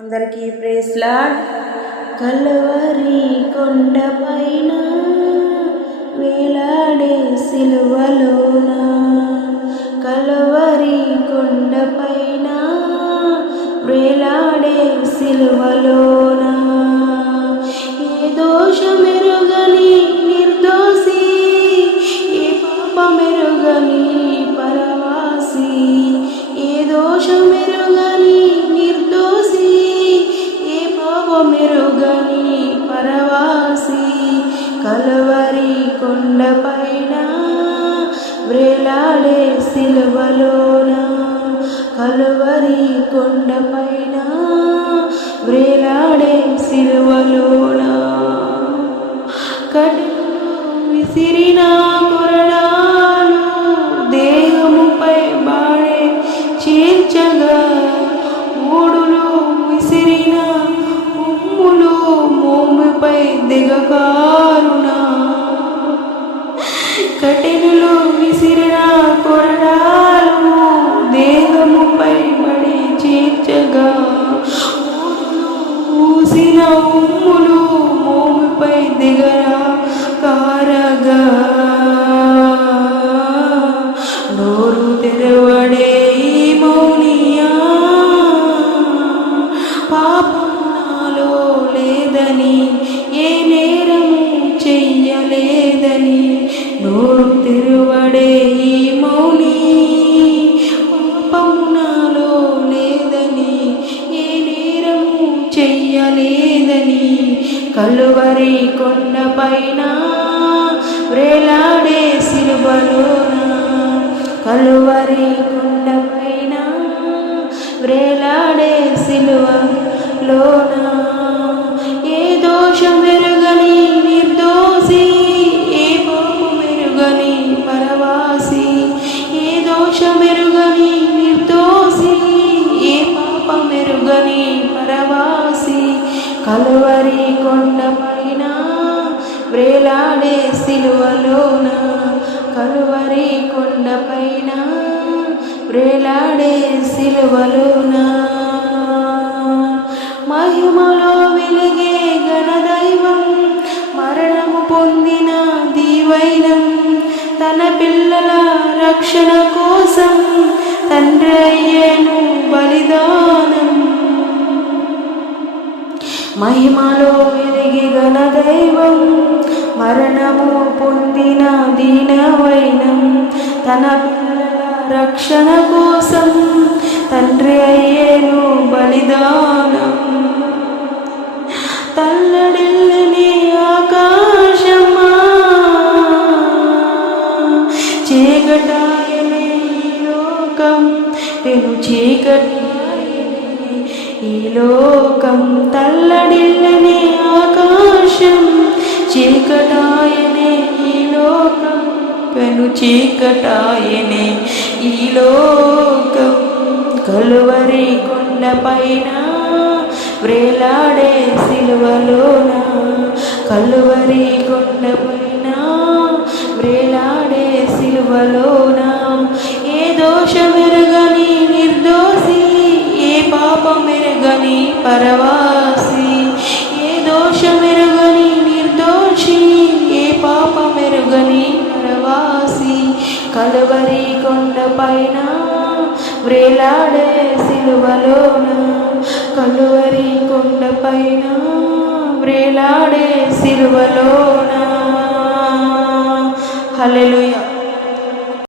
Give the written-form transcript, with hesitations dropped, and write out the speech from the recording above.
అందరికీ praise lord. Calvary కొండపైన వేలాడే సిలువలోన, Calvary కొండపైన వేలాడే సిలువలోన, ఏ దోషమెరుగని నిర్దోషి, ఏ పాపమెరుగని పరవాసి, ఏ దోషమెరుగని నిర్దోషి, ఏ పాపమెరుగని పరవాసి, కల్వరి కొండపైన వ్రేలాడే సిలువలోన, కల్వరి కొండపైన వ్రేలాడే సిలువలోన, కఠిన విసిరిన కొరడాలు దేహముపై బాడే చీల్చగా, మూడులు విసిరిన ఉమ్ములు మోముపై దిగకారునా, కఠినులు విసిరిన కొరడాలు దేహముపై బడి చీల్చగా, ఊసిన ఉమ్ములు మోముపై దిగరా కారగా, నోరు తెరవడే ఈ మౌనియా, పాపం నాలో లేదని, ఏ నేరము చెయ్యలేదని, నోరు తెరవడే ఈ మౌని, పాపము నాలో లేదని, ఏ నేరము చెయ్యలేదని, కల్వరి కొండపైన వ్రేలాడే సిలువలోన, కల్వరి కొండపైన వ్రేలాడే సిలువలోన, ఏ దోషమెరుగని నిర్దోషి, ఏ పాపమెరుగని పరవాసి, ఏ దోషమెరుగని నిర్దోషి, ఏ పాపమెరుగని పరవాసి, కల్వరి కొండపైన వ్రేలాడే సిలువలోన, కల్వరి కొండపైన వ్రేలాడే సిలువలోన, మహిమలో వెలిగే గణదైవం, మరణము పొందిన దీవైనం, తన పిల్లల రక్షణ కోసం తండ్రి అయ్యేను బలిదానం, మహిమలో వెలిగే గణదైవం, మరణము పొందిన దీనవైనం, తన పిల్లల రక్షణ కోసం తండ్రి అయ్యేను బలిదానం, తల్లడిల్లని ఆకాశమా చీకటాయనే ఈ లోకం, పెను చీకటాయనే ఈ లోకం, తల్లడిల్లని ఆకాశం చీకటాయనే ఈ లోకం, పెను చీకటాయనే ఈ లోకం, కల్వరి కొండపైన వ్రేలాడే సిలువలోన, కల్వరి కొండపైన వ్రేలాడే సిలువలోన, ఏ దోషమెరుగని నిర్దోషి, ఏ పాపమెరుగని పరవాసి, ఏ దోషమెరుగని నిర్దోషి, ఏ పాపమెరుగని పరవాసి, కల్వరి కొండపైన వ్రేలాడే సిలువలోన, కల్వరి కొండపైన వ్రేలాడే సిలువలోన. హల్లెలూయా.